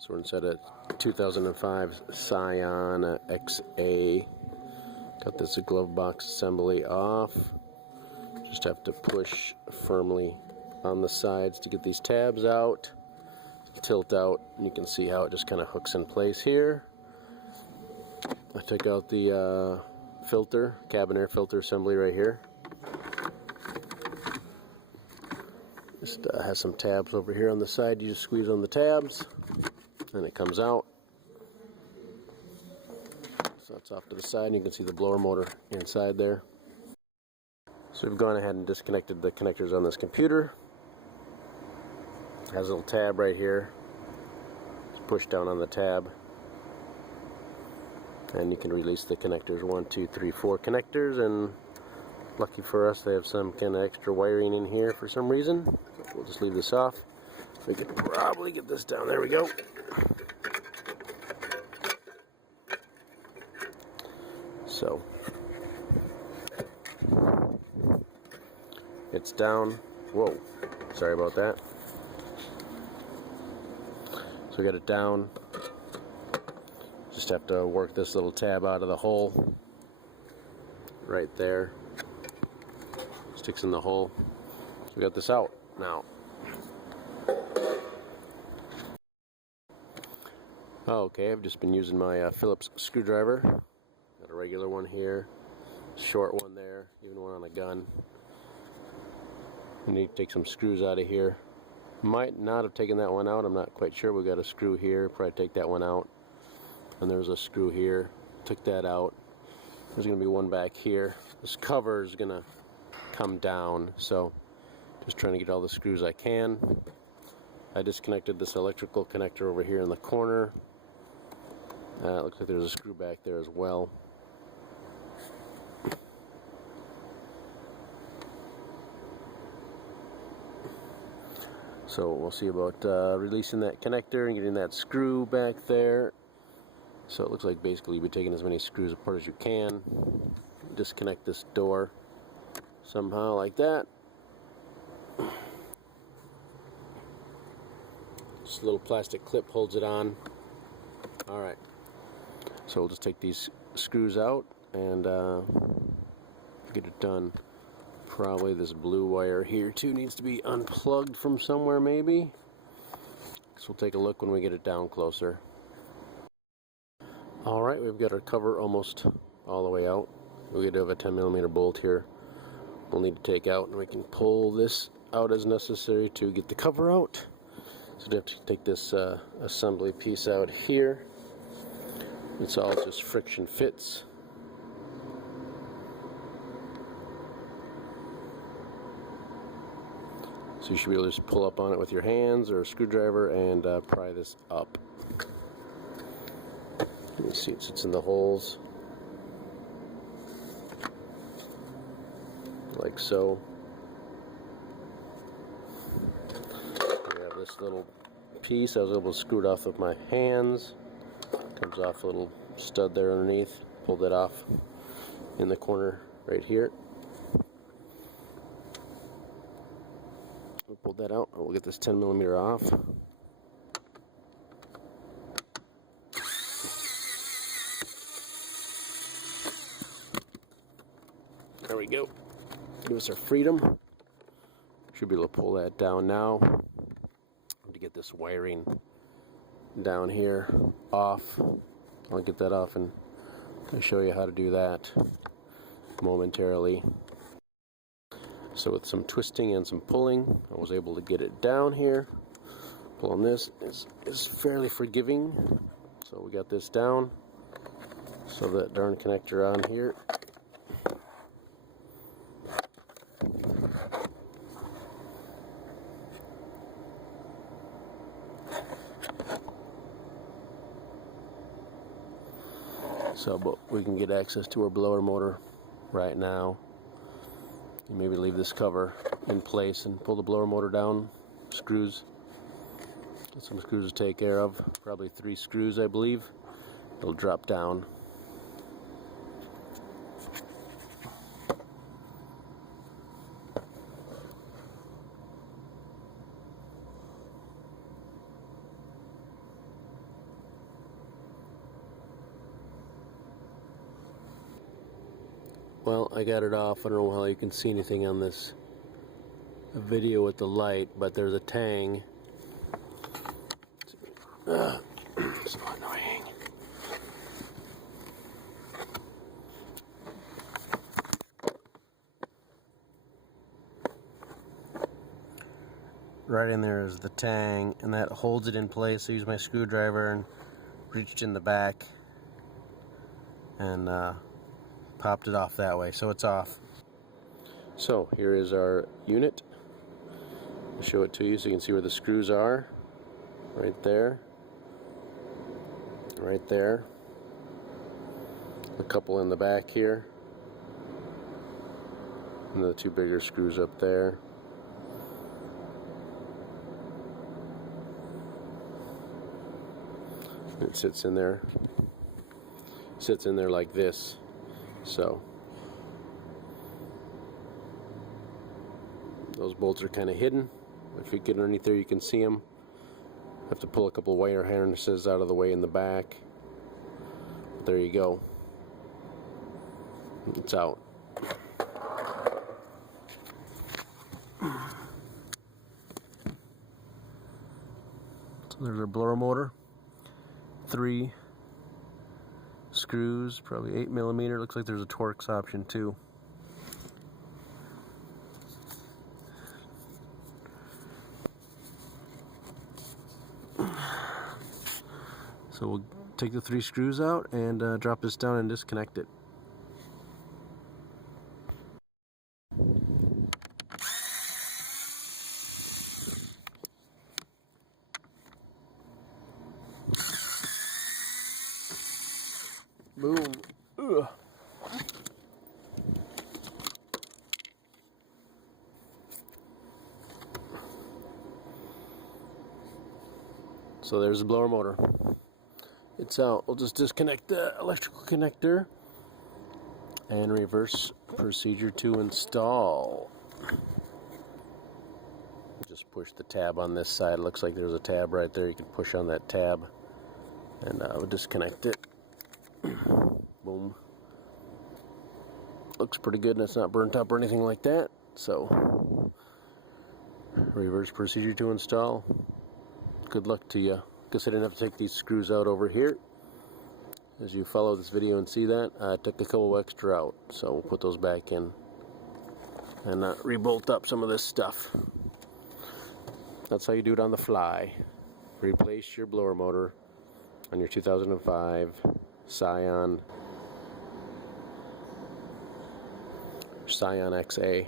So we're inside a 2005 Scion XA. Got this glove box assembly off. Just have to push firmly on the sides to get these tabs out. Tilt out, and you can see how it just kind of hooks in place here. I took out the filter, cabin air filter assembly right here. Just has some tabs over here on the side. You just squeeze on the tabs, and it comes out. So that's off to the side, and you can see the blower motor inside there. So we've gone ahead and disconnected the connectors on this computer. It has a little tab right here. Just push down on the tab, and you can release the connectors. 1, 2, 3, 4 connectors, and lucky for us, they have some kind of extra wiring in here for some reason. We'll just leave this off. We could probably get this down. There we go. So it's down. Whoa, sorry about that. So we got it down. Just have to work this little tab out of the hole right there. Sticks in the hole. So we got this out now. Okay, I've just been using my Phillips screwdriver. Got a regular one here, short one there, even one on a gun. We need to take some screws out of here. Might not have taken that one out, I'm not quite sure. We got a screw here, probably take that one out. And there's a screw here, took that out. There's going to be one back here. This cover is going to come down, so just trying to get all the screws I can. I disconnected this electrical connector over here in the corner. It looks like there's a screw back there as well. So we'll see about releasing that connector and getting that screw back there. So it looks like basically you'll be taking as many screws apart as you can. Disconnect this door somehow like that. Just a little plastic clip holds it on. Alright, so we'll just take these screws out and get it done. Probably this blue wire here too needs to be unplugged from somewhere maybe. So we'll take a look when we get it down closer. Alright, we've got our cover almost all the way out. We do have a 10mm bolt here we'll need to take out, and we can pull this out as necessary to get the cover out. So we have to take this assembly piece out here. It's all just friction fits. So you should be able to just pull up on it with your hands or a screwdriver and pry this up. You can see it sits in the holes, like so. We have this little piece. I was able to screw it off with my hands. Comes off a little stud there underneath. Pulled it off in the corner right here. We'll pull that out. We'll get this 10mm off. There we go. Give us our freedom. Should be able to pull that down now. To get this wiring down here off. I'll get that off and I'll show you how to do that momentarily. So with some twisting and some pulling, I was able to get it down here. Pulling this is fairly forgiving. So we got this down. So that darn connector on here. So, but we can get access to our blower motor right now. And maybe leave this cover in place and pull the blower motor down. Screws. Get some screws to take care of. Probably 3 screws, I believe. It'll drop down. Well, I got it off. I don't know how you can see anything on this video with the light, but there's a tang. So annoying. Right in there is the tang, and that holds it in place. I use my screwdriver and reached in the back and popped it off that way, so it's off. So here is our unit. I'll show it to you so you can see where the screws are. Right there. Right there. A couple in the back here. And the two bigger screws up there. It sits in there. Sits in there like this. So those bolts are kind of hidden. If you get underneath there, you can see them. Have to pull a couple wire harnesses out of the way in the back. There you go. It's out. So there's our blower motor. 3 screws, probably 8mm. Looks like there's a Torx option too. So we'll take the 3 screws out and drop this down and disconnect it. Boom. Ugh. So there's the blower motor. It's out. We'll just disconnect the electrical connector and reverse procedure to install. Just push the tab on this side. It looks like there's a tab right there. You can push on that tab and we'll disconnect it. Boom. Looks pretty good and it's not burnt up or anything like that. So, reverse procedure to install. Good luck to you. Guess I didn't have to take these screws out over here. As you follow this video and see that, I took a couple extra out. So we'll put those back in and rebolt up some of this stuff. That's how you do it on the fly. Replace your blower motor on your 2005 Scion XA.